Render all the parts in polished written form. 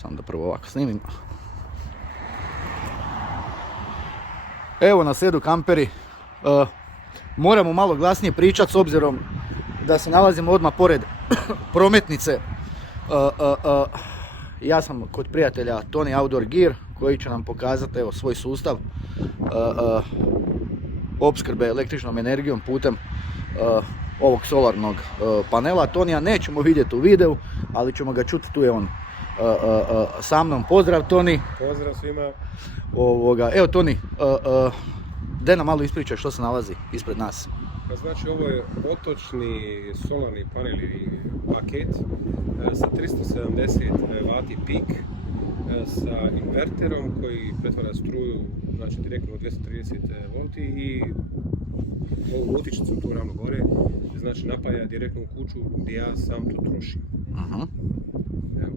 Samo da prvo ovako snimim. Evo nas jedu kamperi. Moramo malo glasnije pričati s obzirom da se nalazimo odmah pored prometnice. Ja sam kod prijatelja Tony Outdoor Gear koji će nam pokazati evo, svoj sustav opskrbe električnom energijom putem ovog solarnog panela. Tonija nećemo vidjeti u videu, ali ćemo ga čuti, tu je on sa mnom. Pozdrav Toni. Pozdrav svima. Evo Toni, daj nam malo ispričaj što se nalazi ispred nas. Pa znači ovo je otočni solarni paneli paket sa 370 W pik sa inverterom koji pretvara struju znači direktno od 230 V i ovu utičnicu tu ravno gore, znači napaja direktno u kuću gdje ja sam to trošim. Evo,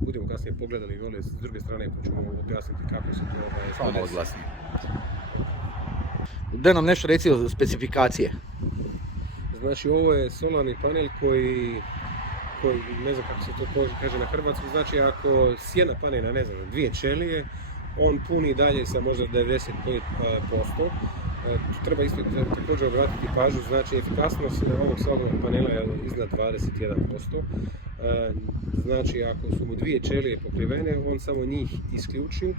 budemo kasnije pogledali ove s druge strane pa ćemo objasniti kako se to Samo malo glasnije. Daj nam nešto reci o specifikacije. Znači ovo je solarni panel koji ne znam kako se to kaže na hrvatsku, znači ako sjena pane na ne znam, 2 ćelije, on puni dalje sa možda 95%. Tu treba isto također obratiti pažnju, znači efikasnost ovog solarnog panela je iznad 21%. Znači ako su mu 2 ćelije pokrivene, on samo njih isključi,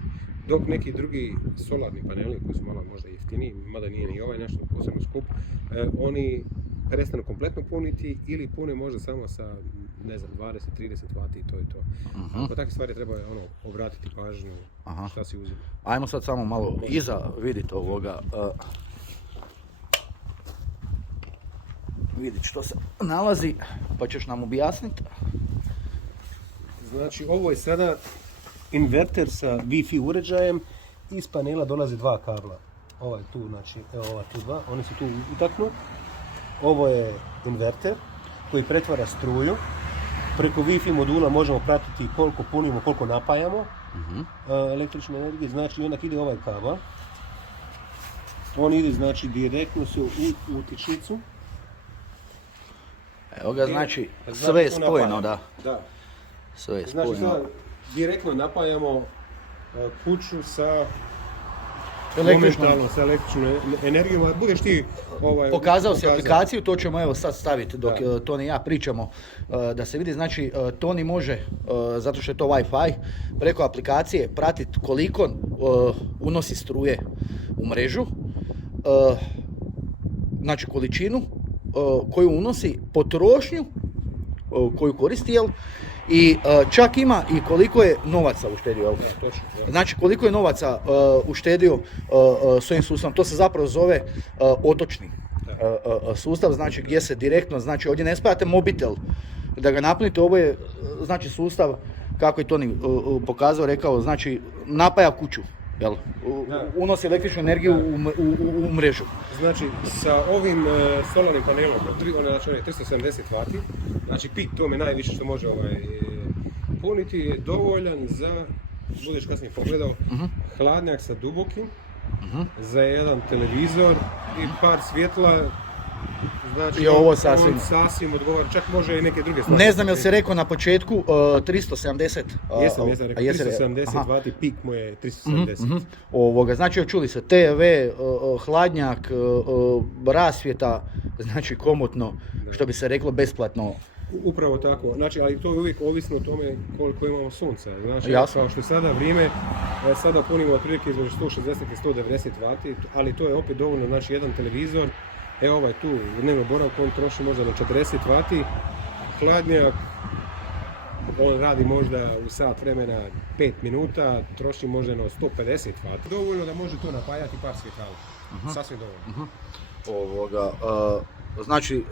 dok neki drugi solarni paneli koji su malo možda jeftiniji, mada nije ni ovaj nešto posebno skup, oni prestanu kompletno puniti ili pune možda samo sa ne znam 20-30 W i to je to. Ako takve stvari treba obratiti pažnju šta si uzima. Ajmo sad samo malo iza vidjeti ovoga. Vidjeti što se nalazi, pa ćeš nam objasniti. Znači ovo je sada inverter sa Wi-Fi uređajem. Iz panela dolaze 2 kabla. Ovaj tu, znači, evo ova tu 2, oni su tu utaknu. Ovo je inverter koji pretvara struju. Preko Wi-Fi modula možemo pratiti koliko punimo, koliko napajamo električne energije. Znači onda ide ovaj kabel. On ide znači direktno se u utičnicu. Evo ga, znači sve je spojeno, da. Sve je spojeno. Znači sada direktno napajamo kuću sa električnom energijom, a budeš ti pokazao si aplikaciju, to ćemo evo sad staviti dok Toni i ja pričamo da se vidi. Znači Toni može, zato što je to Wi-Fi, preko aplikacije pratiti koliko unosi struje u mrežu, znači količinu koju unosi, potrošnju koju koristi, jel? I čak ima i koliko je novaca uštedio. Ja, točno, ja. Znači koliko je novaca uštedio s ovim sustavom. To se zapravo zove otočni sustav, znači gdje se direktno, znači ovdje ne spajate mobitel da ga napunite, ovo je znači sustav, kako je Toni pokazao, rekao, znači napaja kuću. Jel? Unosi električnu energiju u mrežu. Znači sa ovim solarnim panelom, znači 370 W, znači pik tome najviše što može puniti je dovoljan za, budeš kasnije pogledao, hladnjak sa dubokim, za jedan televizor i par svjetla. Znači, ovo sasvim odgovara, čak može i neke druge stvari. Ne znam jel se rekao na početku 370. Jesam rekao, 370 W, pik mu je 370. Znači čuli se TV, hladnjak, rasvjeta, znači komotno, što bi se reklo besplatno. Upravo tako, znači, ali to je uvijek ovisno o tome koliko imamo sunca. Znači, jasno. Kao što je sada vrijeme, sada punimo otprilike između 160 i 190 W, ali to je opet dovoljno, znači jedan televizor. Evo ovaj tu, u dnevnom boravku, on troši možda do 40 W, hladnjak, on radi možda u sat vremena 5 minuta, troši možda na 150 W. Dovoljno da može to napajati par svjetala, sasvim dovoljno. Znači,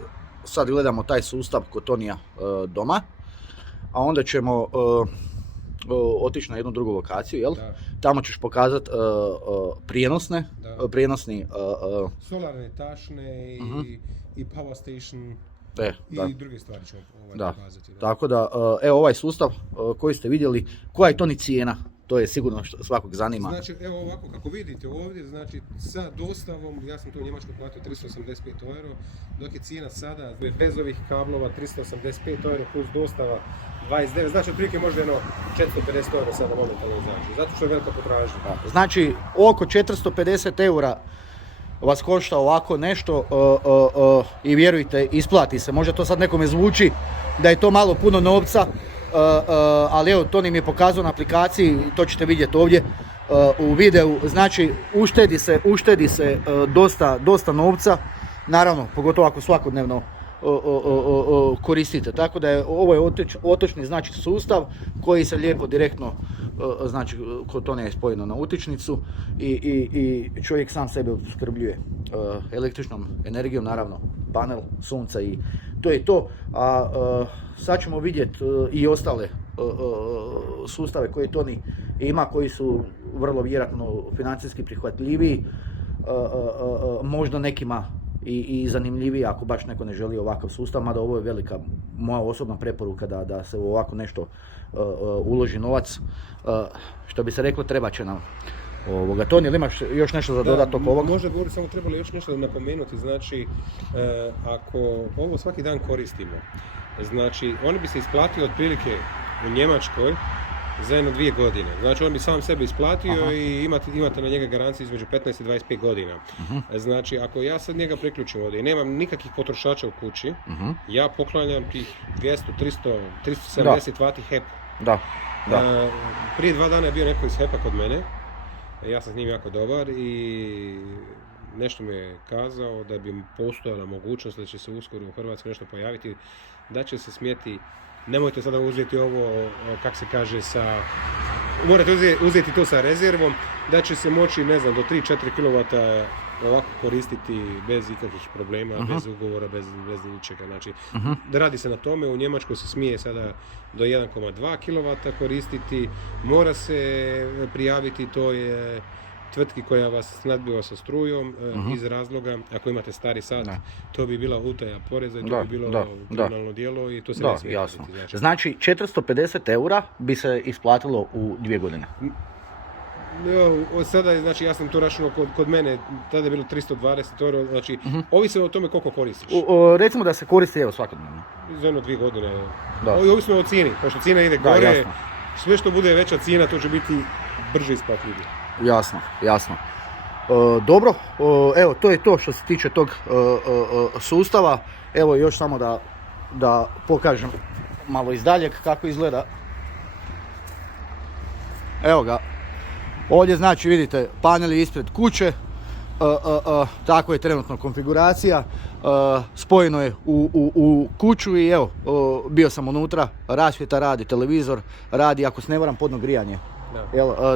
sad gledamo taj sustav kod Tonija doma, a onda ćemo otići na jednu drugu lokaciju, jel? Da. Tamo ćeš pokazati prijenosni solarne tašne i power station i druge stvari ćemo pokazati. Da. Tako da, evo ovaj sustav koji ste vidjeli, koja je Toni cijena to je sigurno što svakog zanima. Znači, evo ovako, kako vidite ovdje, znači sa dostavom, ja sam tu u Njemačkoj platio 385 euro, dok je cijena sada, bez ovih kablova, 385 euro plus dostava 29, znači otprilike možda jedno 450 euro sada momentalno izađe, zato što je velika potražnja. Znači, oko 450 eura vas košta ovako nešto i vjerujte, isplati se. Možda to sad nekome zvuči da je to malo puno novca, ali evo, to mi je pokazao na aplikaciji, to ćete vidjeti ovdje u videu. Znači, uštedi se dosta novca, naravno, pogotovo ako svakodnevno koristite. Tako da je ovo je otočni znači sustav koji se lijepo direktno, znači kod to ne je spojeno na utičnicu i čovjek sam sebe opskrbljuje električnom energijom, naravno panel sunca i to je to. A sad ćemo vidjeti i ostale sustave koje Toni ima, koji su vrlo vjerojatno financijski prihvatljiviji, možda nekima i zanimljiviji ako baš neko ne želi ovakav sustav, mada ovo je velika moja osobna preporuka da se u ovako nešto uloži novac. Što bi se reklo, treba će nam. Toni, ili imaš još nešto za dodati oko ovoga? Možda govorim, samo trebalo još nešto napomenuti, znači ako ovo svaki dan koristimo, znači on bi se isplatio otprilike u Njemačkoj za jedno 2 godine. Znači on bi sam sebe isplatio i imate na njega garanciju između 15 i 25 godina. Znači ako ja sad njega priključim ovdje i nemam nikakvih potrošača u kući, ja poklanjam tih 200, 300, 370 vati HEP. Da. Prije 2 dana je bio neko iz HEP-a kod mene, ja sam s njim jako dobar i nešto mi je kazao da bi postojala mogućnost da će se uskoro u Hrvatskoj nešto pojaviti, da će se smjeti. Nemojte sada uzeti ovo, kak se kaže, morate uzeti to sa rezervom, da će se moći, ne znam, do 3-4 kW ovako koristiti bez ikakvih problema, bez ugovora, bez ničega. Znači, radi se na tome, u Njemačkoj se smije sada do 1,2 kW koristiti, mora se prijaviti, to je tvrtki koja vas nadbiva sa strujom iz razloga, ako imate stari sat, to bi bila utaja poreza i to bi bilo kriminalno djelo i to se ne smije. Jasno. Znači 450 eura bi se isplatilo u 2 godine. Od sada je, znači ja sam to računao kod mene, tada je bilo 320 euro, znači ovisi o tome koliko koristiš. Recimo da se koristi evo svakodnevno. Za jedno 2 godine. Ovisno o cijeni, pošto cijena ide gore, sve što bude veća cijena to će biti brže isplatljivo. Jasno. Dobro, evo to je to što se tiče tog sustava. Evo još samo da pokažem malo iz daljeg kako izgleda. Evo ga. Ovdje znači vidite paneli ispred kuće, tako je trenutno konfiguracija, spojeno je u kuću i evo, bio sam unutra, rasvjeta radi, televizor radi, ako se ne varam podno grijanje.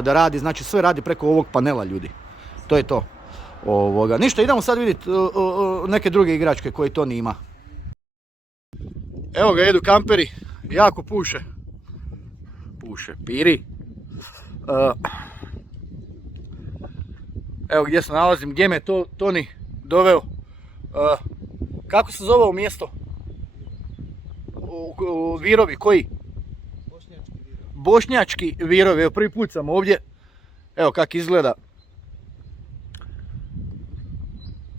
Da radi, znači sve radi preko ovog panela, ljudi. To je to. Ništa, idemo sad vidjeti neke druge igračke koje to nima. Evo ga, jedu kamperi, jako puše, piri. Evo gdje se nalazim, gdje me Toni doveo. Kako se zove ovo mjesto? Virovi, koji? Bošnjački Virovi, evo prvi put sam ovdje. Evo kako izgleda.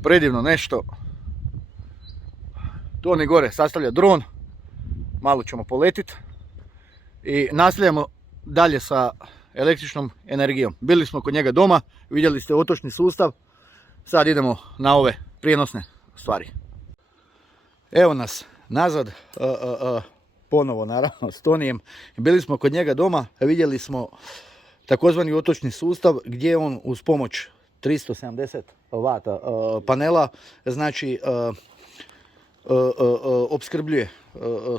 Predivno nešto. Toni gore sastavlja dron. Malo ćemo poletiti. I nastavljamo dalje sa električnom energijom. Bili smo kod njega doma, vidjeli ste otočni sustav. Sad idemo na ove prijenosne stvari. Evo nas nazad, ponovo naravno s Tonijem. Bili smo kod njega doma, vidjeli smo takozvani otočni sustav gdje on uz pomoć 370 W panela, znači opskrbljuje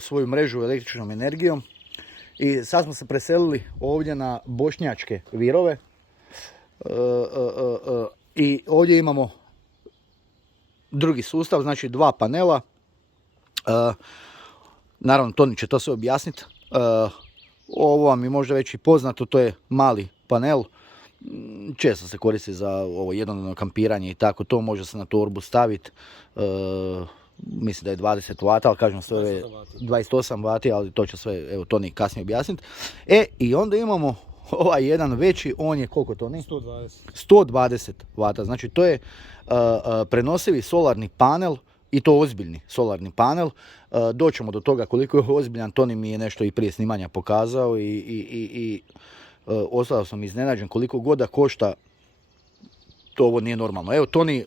svoju mrežu električnom energijom. I sad smo se preselili ovdje na Bošnjačke Virove i ovdje imamo drugi sustav, znači 2 panela. Naravno, Toni će to sve objasniti. Ovo vam je možda već i poznato, to je mali panel. Često se koristi za ovo jednodnevno kampiranje i tako, to može se na torbu staviti. Mislim da je 20 W, ali kažem sve je 28 W, ali to će sve, evo, Toni kasnije objasniti. I onda imamo ovaj jedan veći, on je koliko to ne? 120. 120 vata, znači to je prenosivi solarni panel i to ozbiljni solarni panel. Doćemo do toga koliko je ozbiljan, Toni mi je nešto i prije snimanja pokazao i ostao sam iznenađen koliko god da košta, to ovo nije normalno. Evo Toni,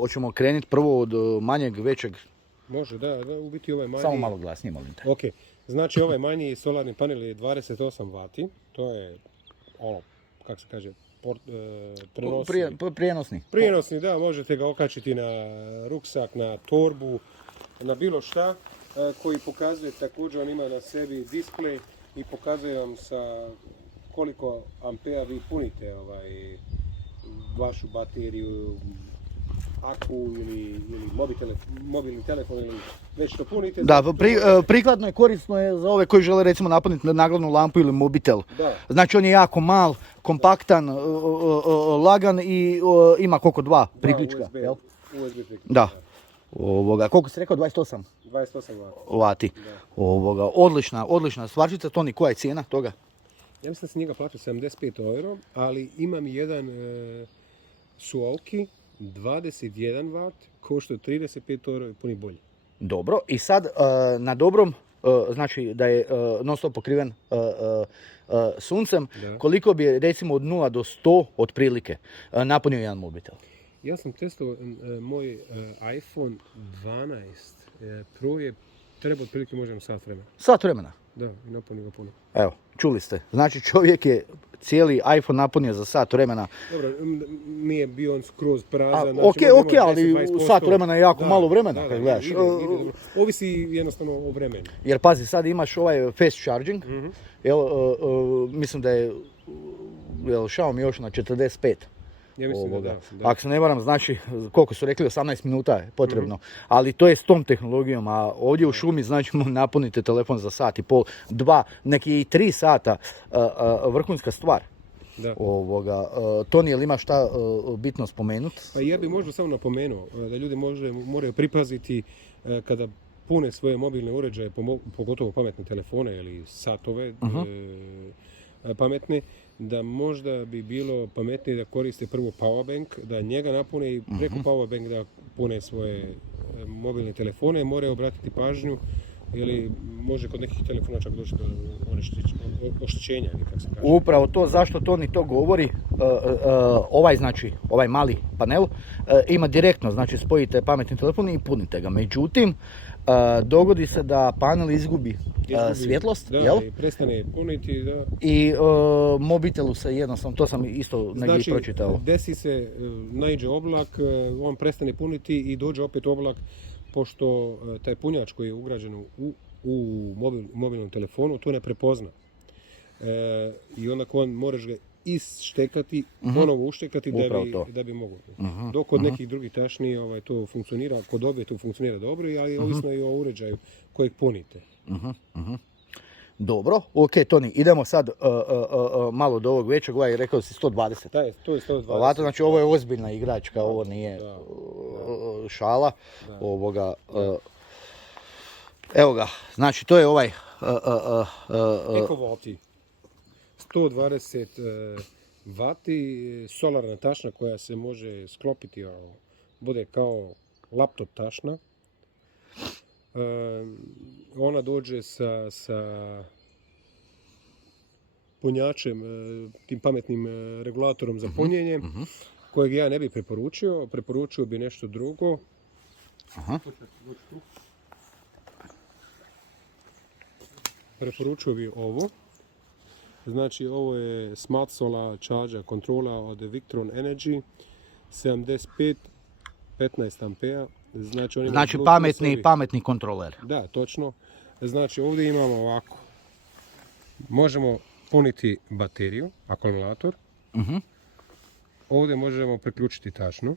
hoćemo krenuti prvo od manjeg, većeg. Može, da, u biti ovaj manji... Samo malo glasnije, molim te. Ok, znači ovaj manji solarni panel je 28 vati, to je ono, kako se kaže, Prijenosni. Prijenosni, da, možete ga okačiti na ruksak, na torbu, na bilo šta, koji pokazuje također, on ima na sebi display i pokazuje vam sa koliko ampera vi punite vašu bateriju, aku ili mobilni telefon ili već to punite. Da, prikladno je, korisno je za ove koji žele recimo napuniti naglavnu lampu ili mobitel. Da. Znači on je jako mal, kompaktan, lagan i ima koliko, dva priključka, jel? USB priključka. Da. Koliko si rekao, 28? 28 vati. Odlična stvarčica. Toni, koja je cijena toga? Ja mislim da sam njega platio 75 euro, ali imam jedan Suoki 21 watt, košta 35 euro i puni bolje. Dobro, i sad na dobrom, znači da je non stop pokriven suncem, Da. koliko bi recimo od 0 do 100 otprilike napunio jedan mobitel? Ja sam testovao moj iPhone 12 Pro je treba otprilike možem sat vremena. Sat vremena. Da, i napunio ga puno. Evo, čuli ste. Znači čovjek je cijeli iPhone napunio za sat vremena. Dobro, nije bio on skroz prazan. Ok, ali sat vremena je jako malo vremena kad gledaš. Ide dobro. Ovisi jednostavno o vremenu. Jer pazi, sad imaš ovaj fast charging, mislim da je Xiaomi još na 45. Ja mislim da. Ako se ne varam, znači, koliko su rekli, 18 minuta je potrebno. Ali to je s tom tehnologijom, a ovdje u šumi, znači, napunite telefon za sat i pol, 2, neki i 3 sata, vrhunska stvar. Da. Toni, jel ima šta bitno spomenuti? Pa ja bih možda samo napomenuo da ljudi moraju pripaziti kada pune svoje mobilne uređaje, pogotovo pametne telefone ili satove pametne, da možda bi bilo pametnije da koriste prvo powerbank, da njega napune i preko powerbank da pune svoje mobilne telefone, moraju obratiti pažnju ili može kod nekih telefona čak doći do oštećenja ili kako se kaže. Upravo to, zašto Toni to govori, ovaj mali panel ima direktno, znači spojite pametni telefon i punite ga. Međutim, dogodi se da panel izgubi svjetlost, da, jel? I prestane puniti, da. I mobitelu se jednostavno, to sam isto negdje pročitao. Znači, desi se, naiđe oblak, on prestane puniti i dođe opet oblak, pošto taj punjač koji je ugrađen u mobilnom telefonu to ne prepozna. I onda on moraš ga isštekati, ponovo uštekati da bi mogao. Dok kod nekih drugih tašni to funkcionira, kod obje to funkcionira dobro, ali ovisno i o uređaju kojeg punite. Dobro, ok, Toni, idemo sad malo do ovog većeg, rekao si 120. To je 120. Znači ovo je ozbiljna igračka, ovo nije šala. Evo ga, znači to je ovaj... EcoVolti. 120 vati, solarna tašna koja se može sklopiti, bude kao laptop tašna. Ona dođe sa punjačem, tim pametnim regulatorom za punjenje, kojeg ja ne bih preporučio. Preporučio bi nešto drugo. Preporučio bi ovo. Znači, ovo je Smart Solar Charger kontrola od Victron Energy, 75, 15 ampera. Znači pametni kontroler. Da, točno. Znači, ovdje imamo ovako. Možemo puniti bateriju, akumulator. Ovdje možemo priključiti tašnu.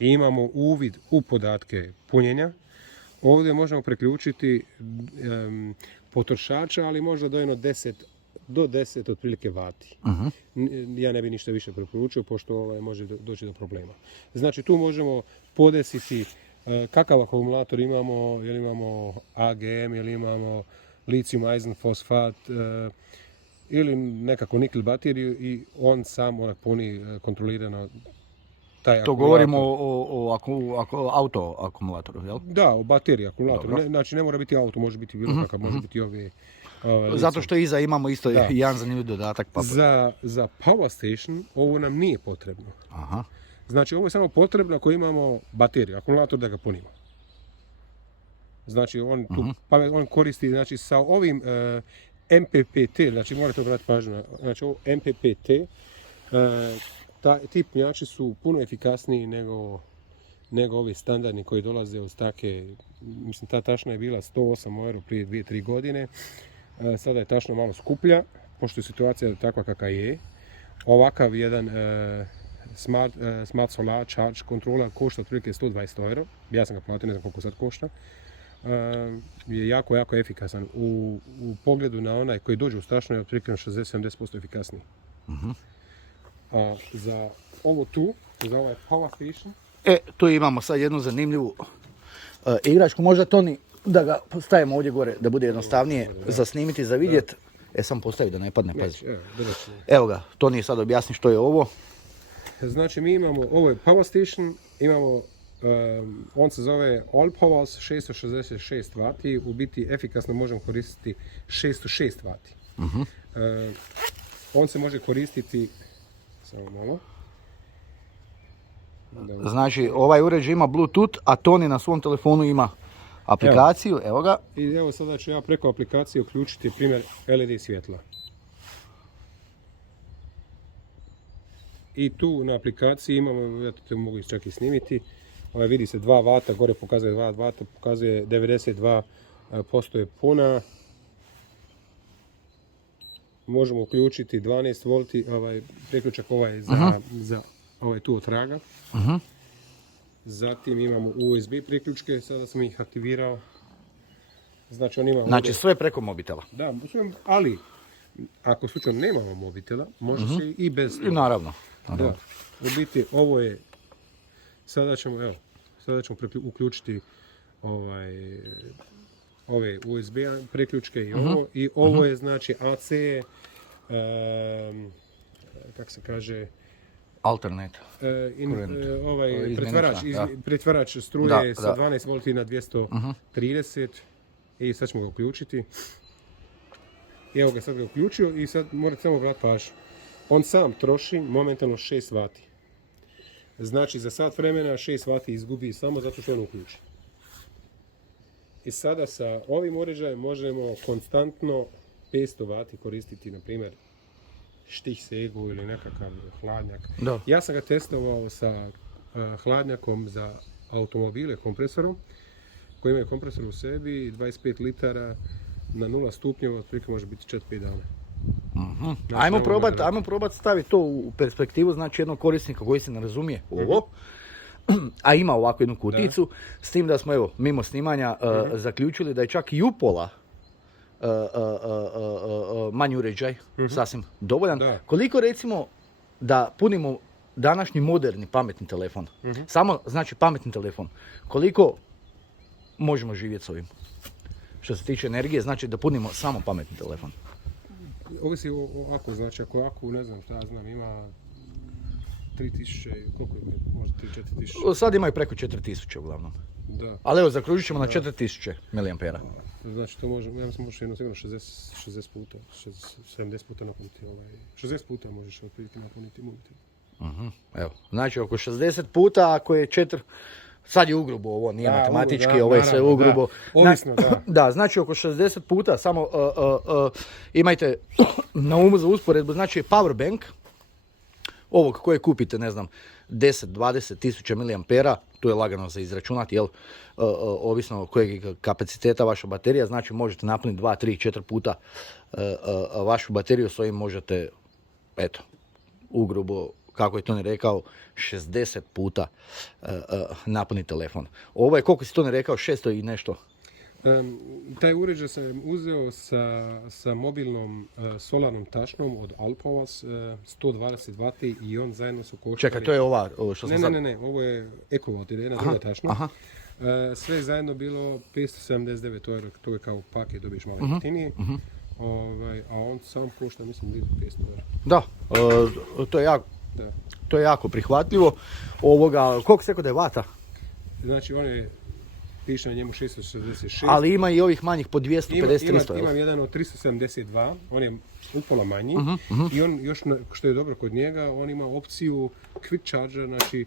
I imamo uvid u podatke punjenja. Ovdje možemo priključiti potrošača, ali možda do 10 otprilike vati. Ja ne bi ništa više preporučio, pošto može doći do problema. Znači, tu možemo podesiti kakav akumulator imamo, jel imamo AGM, jel imamo lithium eisenfosfat, ili nekako nikel bateriju i on sam onak puni kontrolirano taj To akumulator. govorimo o auto akumulatoru, jel? Da, o bateriji akumulatoru. Dobro. Znači ne mora biti auto, može biti bilo kakav, može biti ovi... Zato što iza imamo isto Da. jedan zanimljiv dodatak. Pa... Za power station ovo nam nije potrebno. Aha. Znači ovo je samo potrebno ako imamo bateriju, akumulator da ga punimo. Znači on koristi, znači sa ovim MPPT, znači morate obratiti pažnju, znači ovo MPPT, ti punjači su puno efikasniji nego ovi standardni koji dolaze od take, mislim ta tašna je bila 108 euro prije 2-3 godine, sada je tašna malo skuplja, pošto je situacija takva kakva je. Ovakav jedan Smart Solar Charge Controller košta otprilike 120 euro, ja sam ga platio, ne znam koliko sad košta. Je jako, jako efikasan. U pogledu na onaj koji dođe u stašnu je otprilike 60-70% efikasniji. A za ovo tu, za ovaj power station, Tu imamo sad jednu zanimljivu igračku. Možda Toni da ga stavimo ovdje gore da bude jednostavnije za snimiti, za vidjet. Sam postavi da ne padne, pazi. Evo ga, Toni sad objasni što je ovo. Znači mi imamo, ovo je power station, imamo, on se zove All Powers 666 W, u biti efikasno možemo koristiti 606 W. On se može koristiti, samo malo. Znači ovaj uređaj ima Bluetooth, a Toni na svom telefonu ima aplikaciju, evo ga. I evo sada ću ja preko aplikacije uključiti primjer LED svjetla. I tu na aplikaciji imamo, ja to mogu čak i snimiti, vidi se 2 W, gore pokazuje 2 W, pokazuje 92% je puna. Možemo uključiti 12 V, priključak za ovaj tu od traga. Zatim imamo USB priključke, sada sam ih aktivirao. Znači on ima... Znači sve preko mobitela. Da, ali ako slučajno nemamo mobitela, može se i bez... I naravno. Da, u biti ovo je... Sada ćemo uključiti ove USB priključke i ovo. I ovo je znači AC, kako se kaže... Alternate. Pretvarač struje sa 12 V na 230 i sad ćemo ga uključiti. I evo ga sad ga uključio i sad morate samo vratiti pažnju. On sam troši momentalno 6 W. Znači za sat vremena 6 W izgubi samo zato što on uključi. I sada sa ovim uređajem možemo konstantno 500 W koristiti, na primjer, štih segu ili nekakav hladnjak. Da. Ja sam ga testovao sa hladnjakom za automobile, kompresorom, koji imaju kompresor u sebi, 25 litara na 0 stupnjeva, otprilike može biti 4-5 dana. Znači, Ajmo probati staviti to u perspektivu, znači jednog korisnika koji se ne razumije ovo, a ima ovakvu jednu kuticu, s tim da smo mimo snimanja zaključili da je čak i upola manji uređaj, sasvim dovoljan. Da. Koliko recimo da punimo današnji moderni pametni telefon, samo znači pametni telefon, koliko možemo živjeti s ovim? Što se tiče energije, znači da punimo samo pametni telefon. Ovisi o aku, znači ako ne znam šta ja znam, ima 3000, koliko ima, možda 4000? Sad imaju preko 4000 uglavnom. Da. Ali evo, zaokružit ćemo na 4000 mAh. Znači to možemo, ja mislim možeš jedno sigurno 60 puta, 70 puta napuniti 60 puta možeš otprilike napuniti mobitel. Evo, znači oko 60 puta, ako je 4, sad je ugrubo ovo, nije matematički, ovo je sve ugrubo. Ovisno, da. Da, znači oko 60 puta, samo imajte na umu za usporedbu, znači power bank, ovog koje kupite, ne znam, 10-20 tisuća mAh, tu je lagano za izračunati, jel, ovisno kojeg kapaciteta vaša baterija, znači možete napuniti 2, 3, 4 puta vašu bateriju, s ovim možete, eto, ugrubo, kako je Toni rekao, 60 puta napuniti telefon. Ovo je, koliko si Toni rekao, 600 i nešto? Taj uređaj sam uzeo sa mobilnom solarnom tašnom od Alpowers, 120 W i on zajedno su koštali... Čekaj, to je ova što sam sad... Ne, ovo je EcoWatt, jedna druga tašna. Sve je zajedno bilo 579 euro, to je kao paket, dobiješ malo jeftinije. A on sam košta, mislim, blizu 500 eura. Da, to je jako, Da. to je jako prihvatljivo. Koliko se rekao da je vata? Znači, on je, piše na njemu 666. Ali ima i ovih manjih po 250-300. Imam jedan od 372, on je upola manji. I on još, što je dobro kod njega, on ima opciju quick charger, znači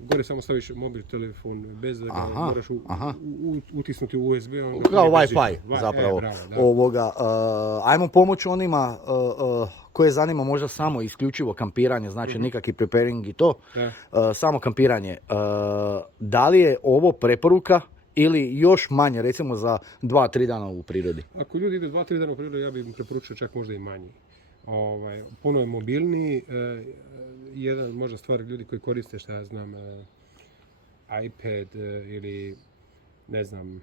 gore samo staviš mobil telefon bez da ga moraš utisnuti u USB. Kao Wi-Fi zapravo. Bravo, da. Ajmo pomoći onima koje zanima možda samo isključivo kampiranje, znači nikakvi preparing i to, samo kampiranje. Da li je ovo preporuka ili još manje, recimo za 2-3 dana u prirodi? Ako ljudi idu 2-3 dana u prirodi, ja bih im preporučio čak možda i manji. Puno je mobilniji. Jedan možda stvar ljudi koji koriste, šta ja znam, iPad ili ne znam,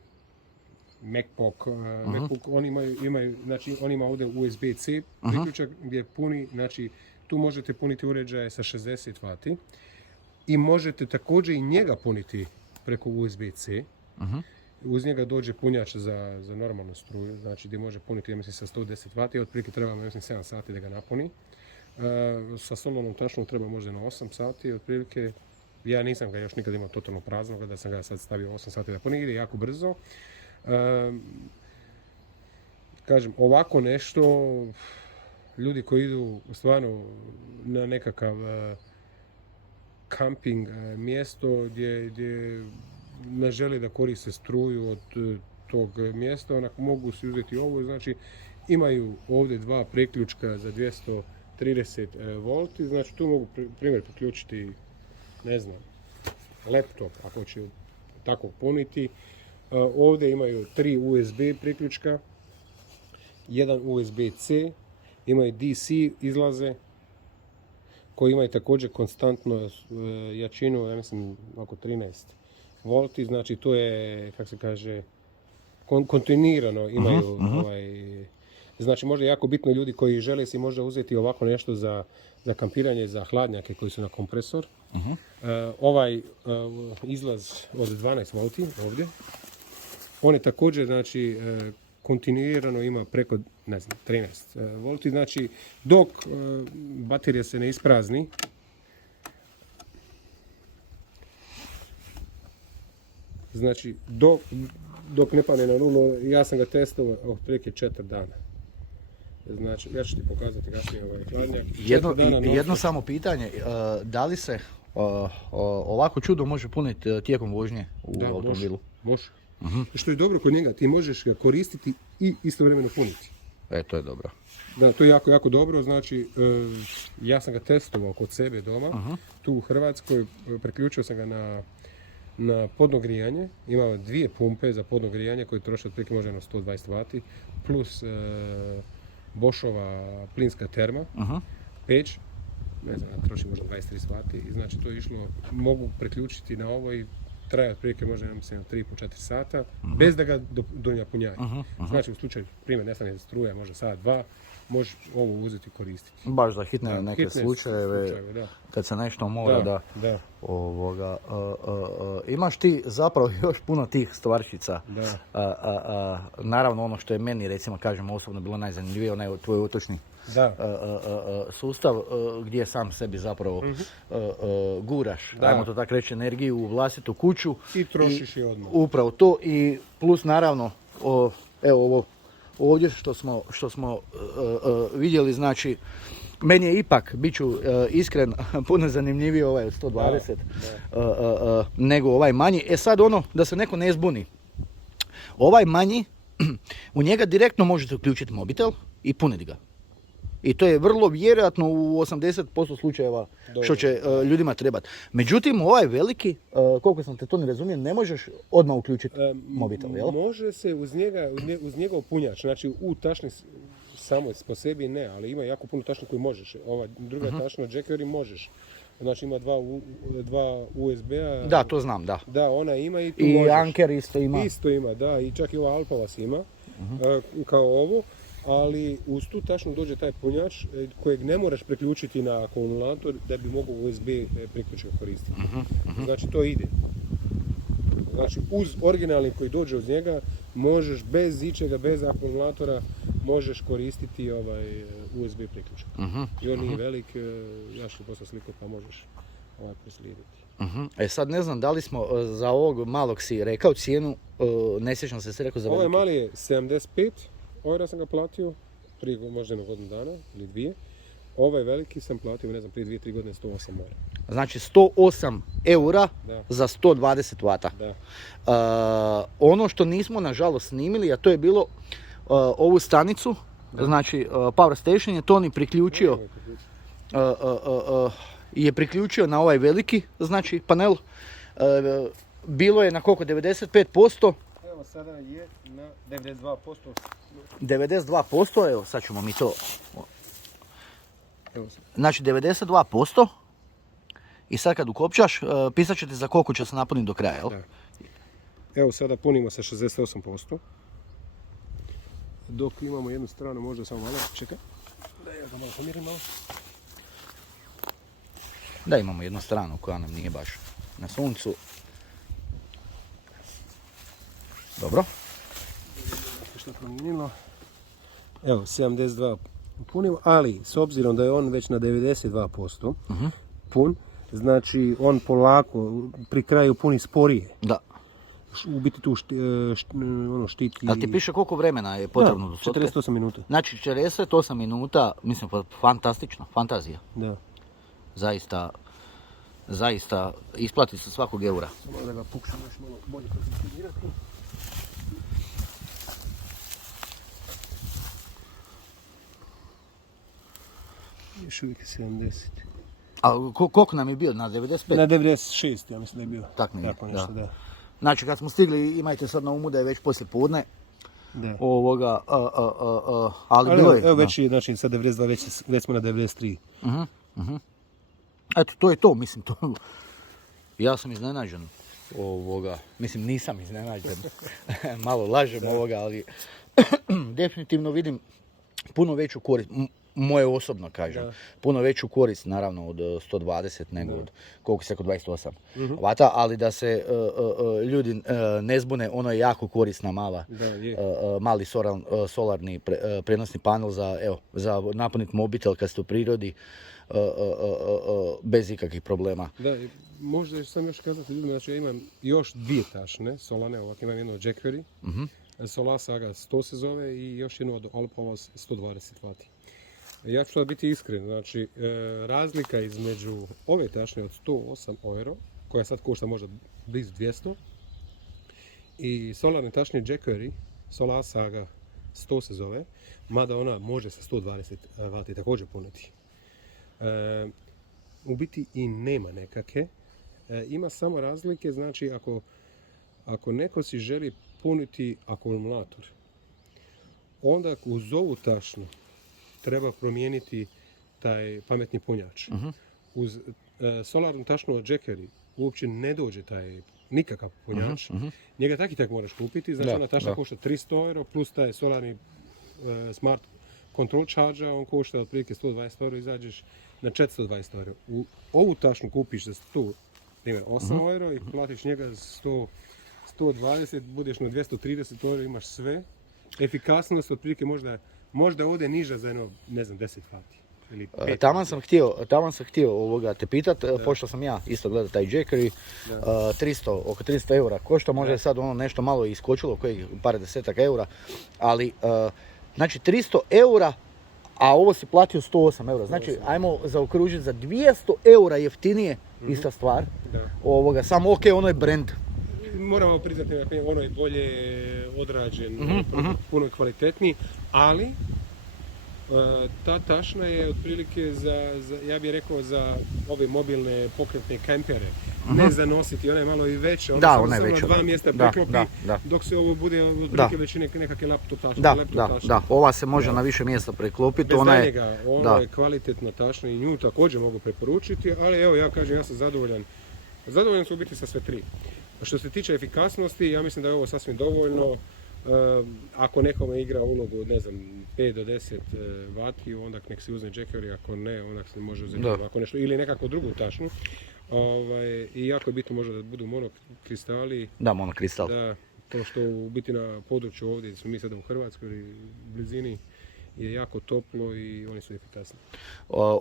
MacBook, oni imaju, znači on ima ovdje USB-C priključak gdje je puni, znači tu možete puniti uređaje sa 60 W i možete također i njega puniti preko USB-C. Uz njega dođe punjač za normalnu struju, znači gdje može puniti, ja mislim, sa 110 W i otprilike treba, mislim, 7 sati da ga napuni. Sa solarnom tašnom treba možda na 8 sati, otprilike. Ja nisam ga još nikad imao totalno praznog, da sam ga sad stavio 8 sati da puni, ide jako brzo. Kažem, ovako nešto, ljudi koji idu stvarno na nekakav kamping mjesto gdje ne žele da koriste struju od tog mjesta, onako mogu si uzeti ovo, znači imaju ovdje dva priključka za 230 V, znači tu mogu primjer priključiti, ne znam, laptop ako će tako puniti. Ovdje imaju 3 USB priključka, jedan USB-C, imaju DC izlaze koji imaju također konstantno jačinu, ja mislim oko 13 V, znači to je, kako se kaže, kontinuirano imaju znači možda je jako bitno ljudi koji žele si možda uzeti ovako nešto za kampiranje, za hladnjake koji su na kompresor. Ovaj izlaz od 12 V ovdje, on je također, znači, kontinuirano ima preko, ne znam, 13 V, znači dok baterija se ne isprazni, znači dok ne padne na nulu, ja sam ga testovao otprilike 4 dana. Znači, ja ću ti pokazati kasnije ovaj hladnjak. Jedno samo pitanje, da li se ovako čudo može puniti tijekom vožnje u automobilu? Može. Što je dobro kod njega, ti možeš ga koristiti i istovremeno puniti. To je dobro. Da, to je jako, jako dobro, znači ja sam ga testovao kod sebe doma, tu u Hrvatskoj, priključio sam ga na podno grijanje, imao 2 pumpe za podno grijanje koje troše otprilike možda na 120 W, plus Boschova plinska terma, peć, ne znam, troši možda 23 W, i znači to je išlo, mogu priključiti na ovo i traje otprilike možda 3,5-4 sata, bez da ga donapunjaju. Znači u slučaju, primjer, nestane struja, možda sat, 2, možeš ovo uzeti i koristiti. Baš za hitne neke slučajeve, kad se nešto mora imaš ti zapravo još puno tih stvarčica. Naravno ono što je meni, recimo, kažem, osobno bilo najzanimljivije, onaj tvoj otočni sustav gdje sam sebi zapravo guraš, ajmo to tako reći, energiju u vlastitu kuću. I trošiš je odmah. Upravo to, i plus naravno, evo ovo ovdje što smo vidjeli, znači, meni je ipak, bit ću iskren, puno zanimljiviji ovaj od 120 nego ovaj manji. Sad ono, da se neko ne zbuni. Ovaj manji, u njega direktno možete uključiti mobitel i puniti ga. I to je vrlo vjerojatno u 80% slučajeva što će ljudima trebati. Međutim, ovaj veliki, koliko sam te to ne razumijem, ne možeš odmah uključiti mobitel, jel? Može se uz njegov punjač, znači u tašni samo po sebi ne, ali ima jako puno tašni koji možeš. Ova druga tašna, Jackery, možeš. Znači ima dva USB-a. Da, to znam, da. Da, ona ima i tu i možeš. Anker isto ima. Isto ima, da, i čak i ova Alpavas ima, kao ovo. Ali uz tu tašnu dođe taj punjač kojeg ne moraš priključiti na akumulator da bi mogao USB priključak koristiti. Znači to ide. Znači uz originalni koji dođe uz njega možeš bez ičega, bez akumulatora možeš koristiti USB priključak. I on nije velik, ja ću poslati sliku pa možeš proslijediti. E sad ne znam da li smo za ovog malog si rekao cijenu, ne sjećam se rekao za veliki. Ovaj mali je 75 eura sam ga platio, prije možda jednog godinu dana ili dvije. Ovaj veliki sam platio, ne znam, prije 2-3 godine 108 eura. Znači 108 eura Da. za 120 vata. Da. Ono što nismo nažalost snimili, a to je bilo ovu stanicu, znači Power Station je Toni priključio, je priključio na ovaj veliki, znači panel. Bilo je na koliko? 95%. Evo sada je na 92%. 92%, evo sad ćemo mi to. Evo. Znači 92%. I sad kad ukopčaš, pisat će ti za koliko će se napuniti do kraja, jel? Da. Evo sada punimo sa 68%. Dok imamo jednu stranu, možda samo malo, čekaj. Da ja ga malo pomirim malo. Da, imamo jednu stranu koja nam nije baš na suncu. Dobro. Što je promijenilo? Evo, 72 punimo, ali s obzirom da je on već na 92% pun, znači on polako pri kraju puni sporije. Da. U biti tu štiti... Ali ti piše koliko vremena je potrebno do sotke? 48 minuta. Znači 48 minuta, mislim, fantastično, fantazija. Da. Zaista isplati se svakog eura. Samo da ga pokušam još malo bolje pozicionirati. Još uvijek je 70. A koliko nam je bio? Na 95? Na 96, ja mislim da je bio. Tak nije, tako nešto, da. Znači kad smo stigli, imajte sad na umu da je već poslije podne. Da. Ali bilo je. Evo već je, znači sa 92 već smo na 93. Eto, to je to, mislim, to. Ja sam iznenađen mislim nisam iznenađen, malo lažem ali definitivno vidim puno veću korist, moje osobno kažem, puno veću korist naravno od 120 nego od koliko se kod 28 vata, ali da se ljudi ne zbune, ono je jako korisna mali solarni prenosni panel za napuniti mobitel kad ste u prirodi bez ikakvih problema. Da, možda sam još kazati ljudima, znači ja imam još dvije tašne solane, ovak imam jednu od Jackery, Solar Saga 100 se zove i još jednu od Alpovas 120 vati. Ja ću sad biti iskren, znači razlika između ove tašne od 108 euro, koja sad košta možda blizu 200, i solarne tašne Jackery, Solar Saga 100 se zove, mada ona može sa 120 vati također puniti. U biti i nema nekake, ima samo razlike, znači ako neko si želi puniti akumulator, onda uz ovu tašnu treba promijeniti taj pametni punjač. Uz solarnu tašnu od Jackery uopće ne dođe taj nikakav punjač. Njega tak i tak moraš kupiti, znači ona tašna košta 300 euro plus taj solarni smart control charger, on košta otprilike 120 euro, izađeš na 420 euro. U ovu tašnu kupiš za 8 euro i platiš njega 120, budeš na 230 euro, imaš sve. Efikasnost otprilike možda ode niža za jedno, ne znam, 10 vati. Taman sam htio te pitat, pošto sam ja isto gledao taj Jackery, oko 300 eura košta, možda je sad ono nešto malo iskočilo, koji par desetaka eura, ali znači 300 eura, a ovo si platio 108 eura, znači ajmo zaokružiti za 200 eura jeftinije, ista stvar, samo ono je brand. Moramo priznati, ono je bolje odrađen, puno kvalitetniji, ali ta tašna je otprilike ja bih rekao za ove mobilne pokretne kempere. Ne za nositi, ona je malo i veća, ona samo na dva mjesta preklopi, dok se ovo bude otprilike već nekakve laptop tašne. Da, ova se može na više mjesta preklopiti. Bez daljnjega, ona je kvalitetna tašna i nju također mogu preporučiti, ali evo ja kažem, ja sam zadovoljan. Zadovoljan su biti sa sve tri. Što se tiče efikasnosti, ja mislim da je ovo sasvim dovoljno. Ako nekome igra ulogu, ne znam, 5 do 10 vati, onda nek si uzme Jackery, ako ne, onda se može uzeti ovako nešto, ili nekako drugu tašnu. I jako je bitno možda da budu monokristali. Da, monokristal. Da, to što u biti na području ovdje, smo mi sada u Hrvatskoj ili blizini, je jako toplo i oni su efikasni.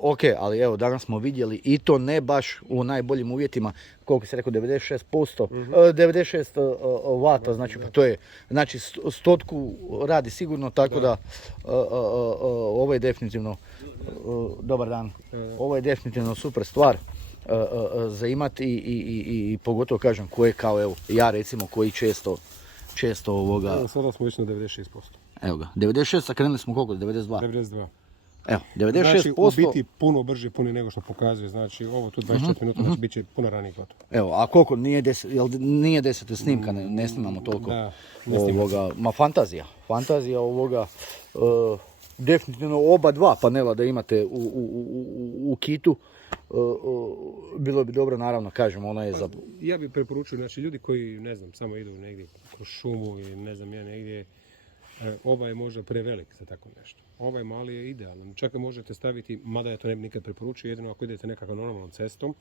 Ok, ali evo danas smo vidjeli i to ne baš u najboljim uvjetima, koliko si rekao, 96%, 96 vata, znači pa to je, znači stotku radi sigurno, tako da ovo je definitivno, dobar dan, ovo je definitivno super stvar za imati i pogotovo kažem koje kao evo, ja recimo koji često ovoga... Evo, sada smo već na 96%. Evo ga, 96, a krenuli smo koliko? 92? 92. Evo, 96%... Znači, u biti puno brže puni nego što pokazuje. Znači, ovo tu 24 minuta, znači bit će puno ranije gotovo. Evo, a koliko? Nije 10 snimka, ne snimamo toliko. Da, ne snimamo. Ma fantazija ovoga, definitivno oba dva panela da imate u kitu, bilo bi dobro, naravno, kažem, ona je za... Ja bih preporučio, znači, ljudi koji, ne znam, samo idu negdje kroz šumu ili ne znam ja negdje, ovaj je možda prevelik za tako nešto. Ovaj mali je idealan. Čak možete staviti, mada ja to ne bi nikad preporučio, jedino ako idete nekakvom normalnom cestom,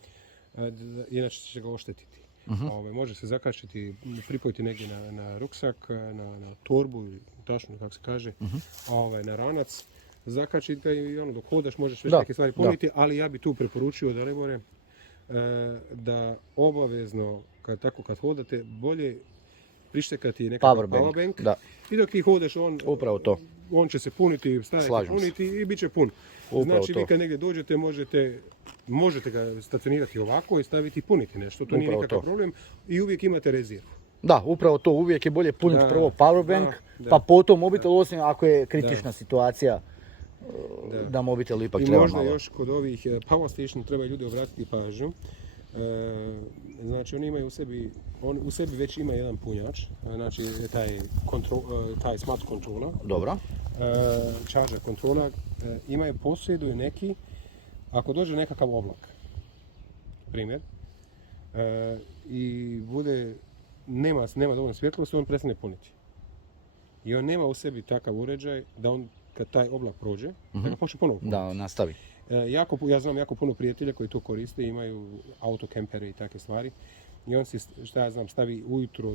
inače će ga oštetiti. Može se zakačiti, pripojiti negdje na ruksak, na torbu, tašnu, kako se kaže, na ranac. Zakačiti ga i ono, dok hodaš možeš već neke stvari puniti, ali ja bi tu preporučio da Libore, da obavezno, kad hodate, bolje prištekati nekakav powerbank. I dok ti hodaš, on će se puniti, staviti puniti i bit će pun. Znači vi kad negdje dođete možete ga stacionirati ovako i staviti i puniti nešto, to nije nikakav problem i uvijek imate rezervu. Da, upravo to, uvijek je bolje puniti prvo powerbank, pa potom mobitel, osim ako je kritična situacija. Da mobitel ipak treba malo. I možda još kod ovih power station treba ljudi obratiti pažnju. Znači oni imaju u sebi već ima jedan punjač, znači taj smart kontrola. Dobro. Charger kontrola, posjeduju neki, ako dođe nekakav oblak, primjer, i nema dovoljno svjetlosti, on prestane puniti. I on nema u sebi takav uređaj da on kad taj oblak prođe, da ga počne ponovno puniti. Da, nastavi. Ja znam jako puno prijatelja koji to koriste, imaju autokempere i takve stvari. I on si, stavi ujutro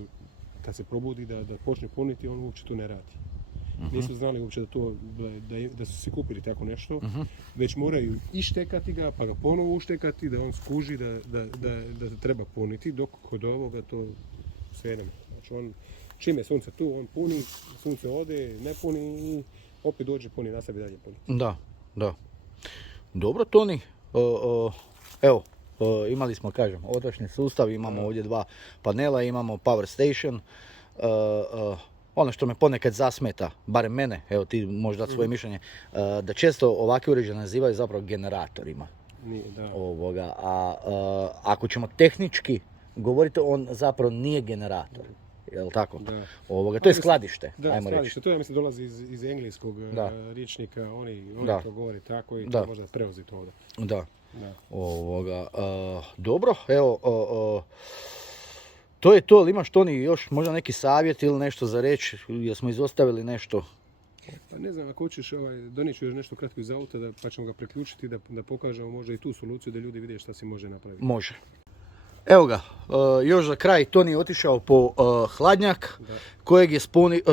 kad se probudi da počne puniti, on uopće to ne radi. Nisu znali uopće da su si kupili tako nešto, već moraju ištekati ga, pa ga ponovo uštekati, da on skuži da treba puniti, dok kod ovoga to sve jedno. Znači on, čim je sunce tu, on puni, sunce ode, ne puni i opet dođe puni, nastavi dalje puniti. Da. Dobro, Toni, evo, imali smo, kažem, otočni sustav, imamo ovdje dva panela, imamo power station. Ono što me ponekad zasmeta, barem mene, evo ti možeš dati svoje mišljenje, da često ovakve uređaje nazivaju zapravo generatorima. Ako ćemo tehnički govoriti, on zapravo nije generator. Jel tako? To je skladište, ajmo reći. To ja mislim dolazi iz engleskog riječnika, oni to govori tako i to možda preuzeti ovdje. Dobro, evo, to je to, ali imaš Toni još možda neki savjet ili nešto za reći, jesmo izostavili nešto? Pa ne znam, ako hoćeš, donijet ću još nešto kratko iz auta, pa ćemo ga priključiti da pokažemo možda i tu soluciju da ljudi vide šta se može napraviti. Može. Evo ga, još za kraj, Toni je otišao po hladnjak kojeg je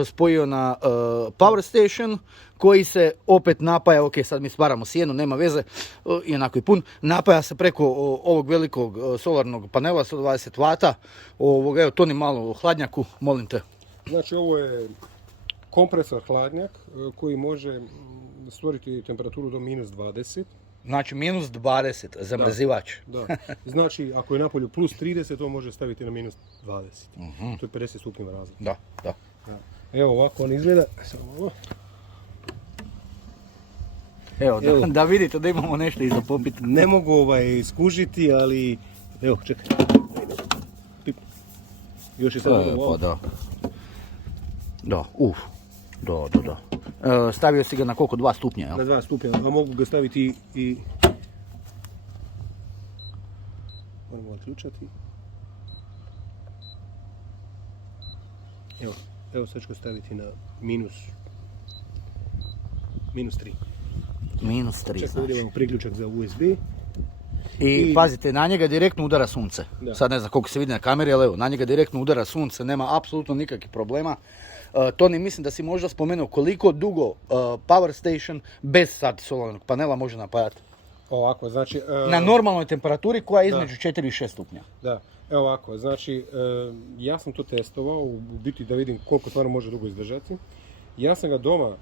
spojio na power station koji se opet napaja, ok, sad mi stvaramo sjenu, nema veze, i onako je pun, napaja se preko ovog velikog solarnog panela, 120 vata. Evo, Toni, malo o hladnjaku, molim te. Znači, ovo je kompresor hladnjak koji može stvoriti temperaturu do -20. Znači -20, zamrzivač. Da. Znači, ako je napolju +30, to može staviti na -20. To je 50 stupnjeva razlika. Da. Evo ovako on izgleda. Evo. Da vidite da imamo nešto i za popiti. Ne mogu skužiti, ali evo, čekaj. Još je sad ovo. Da. Stavio si ga na koliko? 2 stupnja, jel? Na 2 stupnja, a mogu ga staviti i... Moramo ga ključati. Evo sad ću ga staviti na -3. -3, Čekaj, znači. ovdje imamo priključak za USB. I pazite, na njega direktno udara sunce. Sad ne znam koliko se vidi na kameri, ali evo, na njega direktno udara sunce, nema apsolutno nikakvih problema. Toni, mislim da si možda spomenuo koliko dugo power station bez sad solarnog panela može napajati. Ovako, znači... Na normalnoj temperaturi koja je između 4 i 6 stupnja. Da, evo ovako, znači ja sam to testovao, u biti da vidim koliko stvarno može dugo izdržati. Ja sam ga doma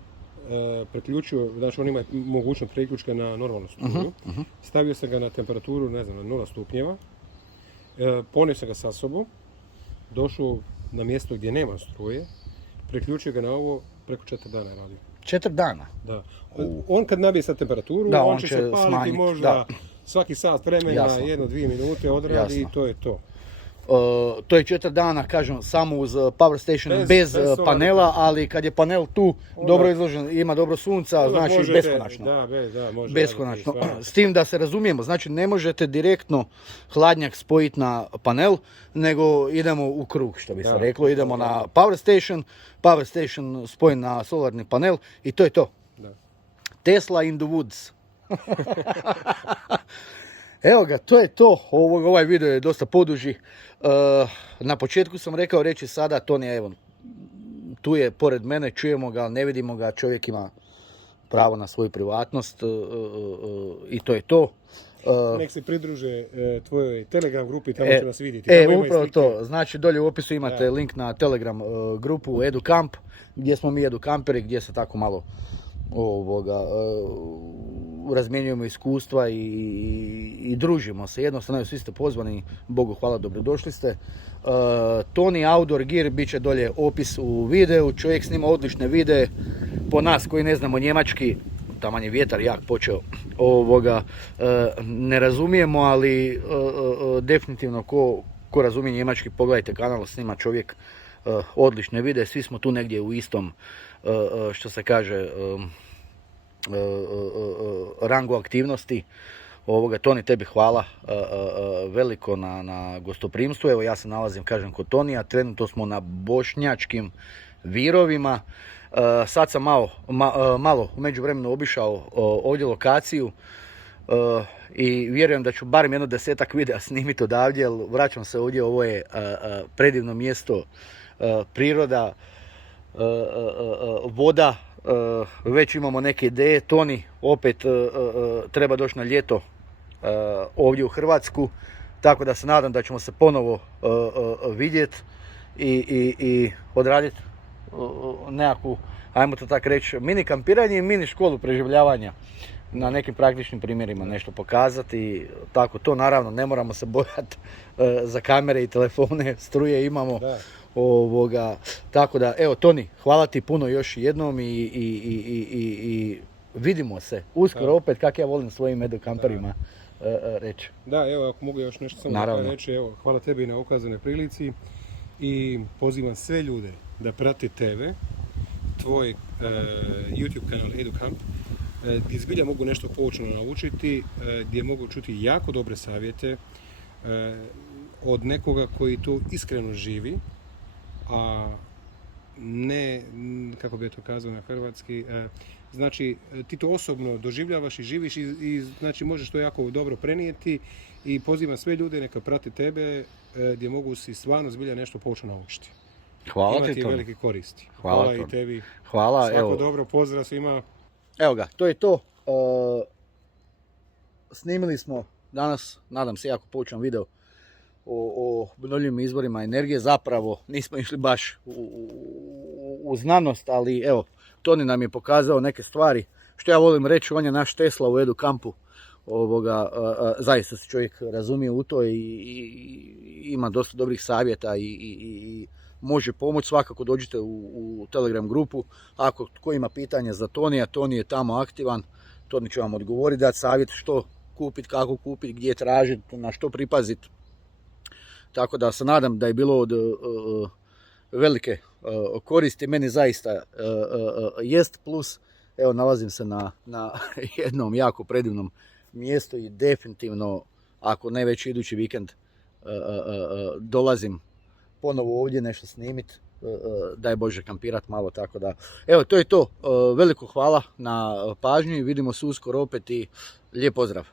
priključio, znači on ima mogućnost priključka na normalnu struju. Stavio sam ga na temperaturu, ne znam, na 0 stupnjeva. Ponio sam ga sa sobom, došao na mjesto gdje nema struje, priključio ga na ovo, preko 4 dana je radio. 4 dana? Da. On kad nabije sad temperaturu, da, on će se paliti smanjiti, možda svaki sat vremena, 1-2 minute odradi i to je to. To je 4 dana, kažem, samo uz power station bez panela, ali kad je panel tu dobro izložen, ima dobro sunca, znači beskonačno. Da, može. Beskonačno. S tim da se razumijemo, znači ne možete direktno hladnjak spojiti na panel, nego idemo u krug, što bi se reklo, idemo na power station spojen na solarni panel i to je to. Da. Tesla in the woods. Evo ga, to je to. Ovaj video je dosta poduži. Na početku sam rekao reći sada, Toni, evo, tu je pored mene, čujemo ga, ne vidimo ga, čovjek ima pravo na svoju privatnost i to je to. Nek se pridruže tvojoj Telegram grupi, tamo će nas vidjeti. Upravo to. Znači, dolje u opisu imate link na Telegram grupu EduCamp, gdje smo mi edukamperi, gdje se tako malo razmjenjujemo iskustva i družimo se. Jednostavno, svi ste pozvani, Bogu hvala, dobrodošli ste. Toni Outdoor Gear bit će dolje opis u videu, čovjek snima odlične videe, po nas koji ne znamo njemački, taman je vjetar jak počeo, ne razumijemo, ali definitivno ko razumije njemački, pogledajte kanal, snima čovjek odlične videe, svi smo tu negdje u istom, što se kaže, rangu aktivnosti. Toni, tebi hvala veliko na gostoprimstvu. Evo, ja se nalazim, kažem, kod Tonija, trenutno smo na Bošnjačkim Virovima. Sad sam malo u međuvremenu obišao ovdje lokaciju i vjerujem da ću barem jedno 10-ak videa snimiti odavdje, jer vraćam se ovdje, ovo je predivno mjesto, priroda, voda, već imamo neke ideje. Toni, opet treba doći na ljeto ovdje u Hrvatsku, tako da se nadam da ćemo se ponovo vidjeti i odraditi nekakvu, ajmo to tako reći, mini kampiranje i mini školu preživljavanja, na nekim praktičnim primjerima nešto pokazati. Tako to, naravno, ne moramo se bojati za kamere i telefone, struje imamo. Tako da, evo, Toni, hvala ti puno još jednom i vidimo se uskoro opet, kak ja volim svojim edukamperima reći. Da, evo, ako mogu još nešto samo reći, evo, hvala tebi na ukazanoj prilici i pozivam sve ljude da prate tebe, tvoj YouTube kanal EduCamp, gdje zbilja mogu nešto poučno naučiti, gdje mogu čuti jako dobre savjete od nekoga koji to iskreno živi, a ne, kako bi to kazao na hrvatski, znači ti to osobno doživljavaš i živiš i znači možeš to jako dobro prenijeti i pozivam sve ljude neka prate tebe gdje mogu si stvarno zbilja nešto poučno naučiti. Hvala ti, Toni. Imati velike koristi. Hvala i tebi. Hvala. Svako dobro, pozdrav svima. Evo ga, to je to. Snimili smo danas, nadam se, jako poučan video o obnovljivim izvorima energije. Zapravo nismo išli baš u znanost, ali evo, Toni nam je pokazao neke stvari. Što ja volim reći, on je naš Tesla u EduCampu. Zaista se čovjek razumije u to i ima dosta dobrih savjeta i može pomoći. Svakako dođite u Telegram grupu. Ako tko ima pitanja za Tonija, Toni je tamo aktivan. Toni će vam odgovoriti, dati savjet što kupiti, kako kupiti, gdje tražiti, na što pripaziti. Tako da se nadam da je bilo od velike koristi. Meni zaista jest plus. Evo, nalazim se na jednom jako predivnom mjestu i definitivno, ako ne već idući vikend, dolazim ponovo ovdje nešto snimiti, daj Bože kampirat malo, tako da, evo, to je to. Veliko hvala na pažnju i vidimo se uskoro opet i lijep pozdrav.